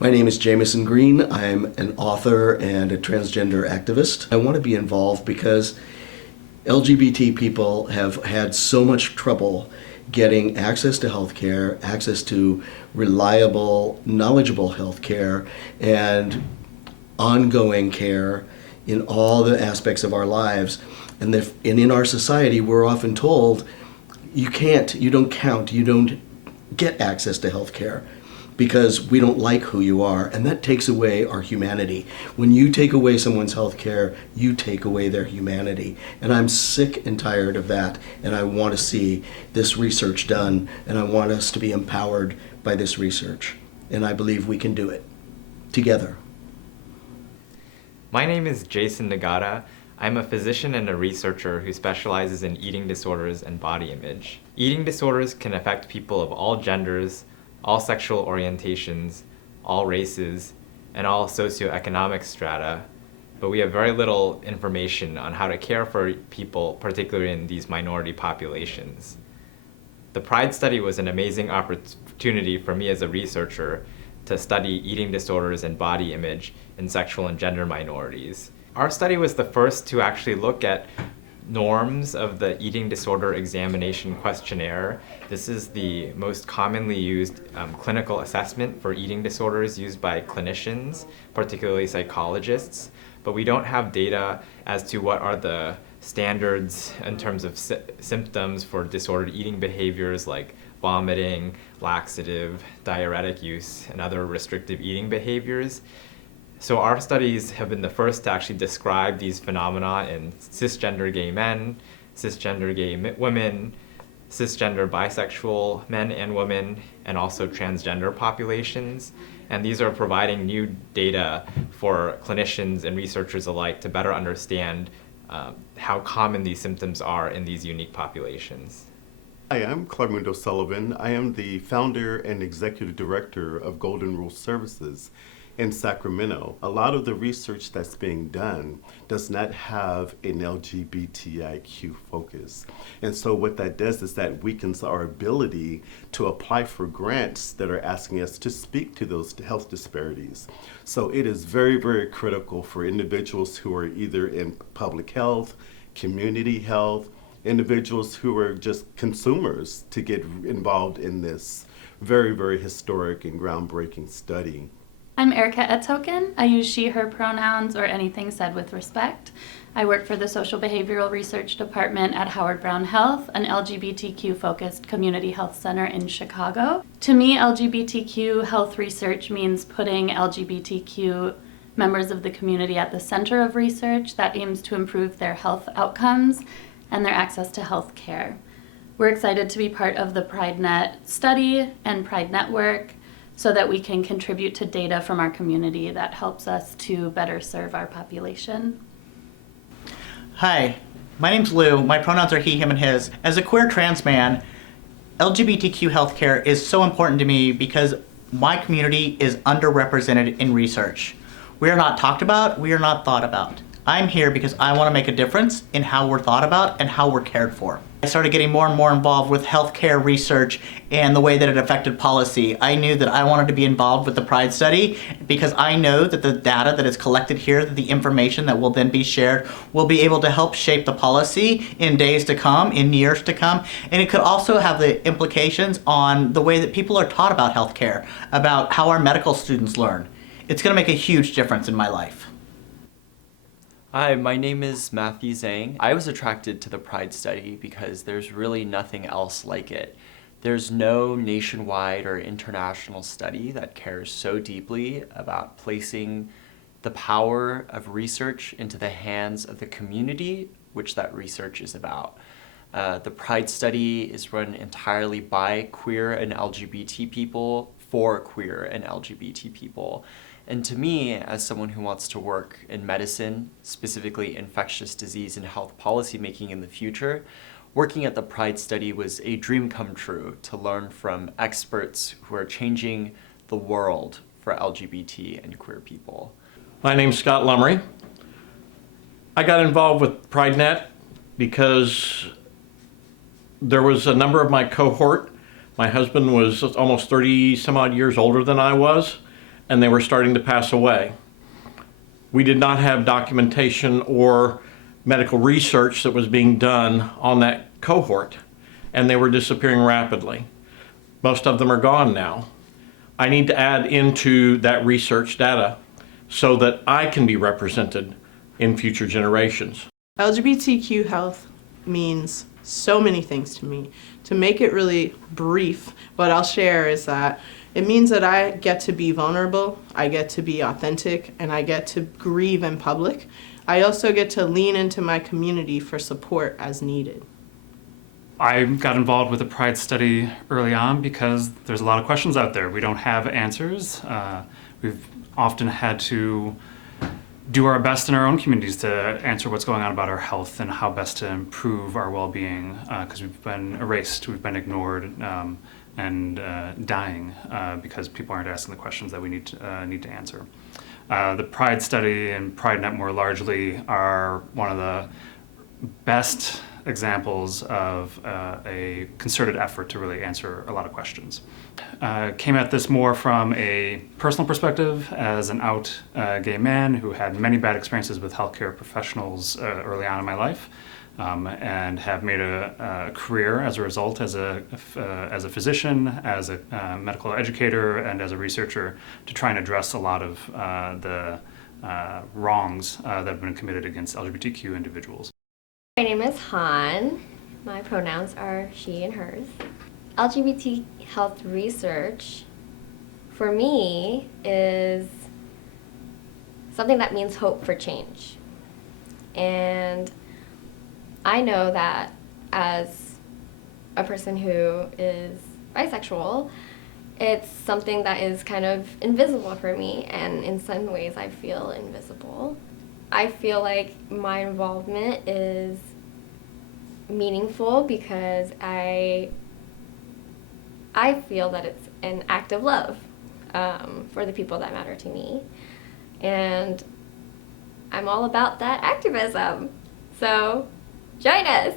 My name is Jameson Green. I'm an author and a transgender activist. I want to be involved because LGBT people have had so much trouble getting access to healthcare, access to reliable, knowledgeable healthcare, and ongoing care in all the aspects of our lives. And in our society, we're often told, you don't count, you don't get access to healthcare because we don't like who you are, and that takes away our humanity. When you take away someone's health care, you take away their humanity. And I'm sick and tired of that, and I want to see this research done, and I want us to be empowered by this research. And I believe we can do it together. My name is Jason Nagata. I'm a physician and a researcher who specializes in eating disorders and body image. Eating disorders can affect people of all genders, all sexual orientations, all races, and all socioeconomic strata, but we have very little information on how to care for people, particularly in these minority populations. The PRIDE study was an amazing opportunity for me as a researcher to study eating disorders and body image in sexual and gender minorities. Our study was the first to actually look at norms of the eating disorder examination questionnaire. This is the most commonly used clinical assessment for eating disorders used by clinicians, particularly psychologists, but we don't have data as to what are the standards in terms of symptoms for disordered eating behaviors like vomiting, laxative, diuretic use, and other restrictive eating behaviors. So our studies have been the first to actually describe these phenomena in cisgender gay men, cisgender gay women, cisgender bisexual men and women, and also transgender populations. And these are providing new data for clinicians and researchers alike to better understand how common these symptoms are in these unique populations. Hi, I'm Clement O'Sullivan. I am the founder and executive director of Golden Rule Services in Sacramento. A lot of the research that's being done does not have an LGBTIQ focus. And so what that does is that weakens our ability to apply for grants that are asking us to speak to those health disparities. So it is very, very critical for individuals who are either in public health, community health, individuals who are just consumers to get involved in this very, very historic and groundbreaking study. I'm Erica Etzoken. I use she, her pronouns or anything said with respect. I work for the Social Behavioral Research Department at Howard Brown Health, an LGBTQ-focused community health center in Chicago. To me, LGBTQ health research means putting LGBTQ members of the community at the center of research that aims to improve their health outcomes and their access to health care. We're excited to be part of the PrideNet study and Pride Network so that we can contribute to data from our community that helps us to better serve our population. Hi, my name's Lou. My pronouns are he, him, and his. As a queer trans man, LGBTQ healthcare is so important to me because my community is underrepresented in research. We are not talked about, we are not thought about. I'm here because I want to make a difference in how we're thought about and how we're cared for. I started getting more and more involved with healthcare research and the way that it affected policy. I knew that I wanted to be involved with the PRIDE study because I know that the data that is collected here, that the information that will then be shared, will be able to help shape the policy in days to come, in years to come, and it could also have the implications on the way that people are taught about healthcare, about how our medical students learn. It's going to make a huge difference in my life. Hi, my name is Matthew Zhang. I was attracted to the PRIDE study because there's really nothing else like it. There's no nationwide or international study that cares so deeply about placing the power of research into the hands of the community, which that research is about. The PRIDE study is run entirely by queer and LGBT people for queer and LGBT people. And to me, as someone who wants to work in medicine, specifically infectious disease and health policymaking in the future, working at the PRIDE study was a dream come true to learn from experts who are changing the world for LGBT and queer people. My name's Scott Lumry. I got involved with PrideNet because there was a number of my cohort. My husband was almost 30 some odd years older than I was. and they were starting to pass away. We did not have documentation or medical research that was being done on that cohort, and they were disappearing rapidly. Most of them are gone now. I need to add into that research data so that I can be represented in future generations. LGBTQ health means so many things to me. To make it really brief, what I'll share is that it means that I get to be vulnerable, I get to be authentic, and I get to grieve in public. I also get to lean into my community for support as needed. I got involved with the Pride study early on because there's a lot of questions out there. We don't have answers. We've often had to do our best in our own communities to answer what's going on about our health and how best to improve our well-being, because we've been erased, we've been ignored, and dying because people aren't asking the questions that we need to answer. The Pride study and PrideNet more largely are one of the best examples of a concerted effort to really answer a lot of questions. Came at this more from a personal perspective as an out gay man who had many bad experiences with healthcare professionals early on in my life, and have made a career as a result as a physician, as a medical educator, and as a researcher to try and address a lot of the wrongs that have been committed against LGBTQ individuals. My name is Han. My pronouns are she and hers. LGBT health research for me is something that means hope for change. And I know that as a person who is bisexual, it's something that is kind of invisible for me, and in some ways I feel invisible. I feel like my involvement is meaningful because I feel that it's an act of love for the people that matter to me. And I'm all about that activism. So join us!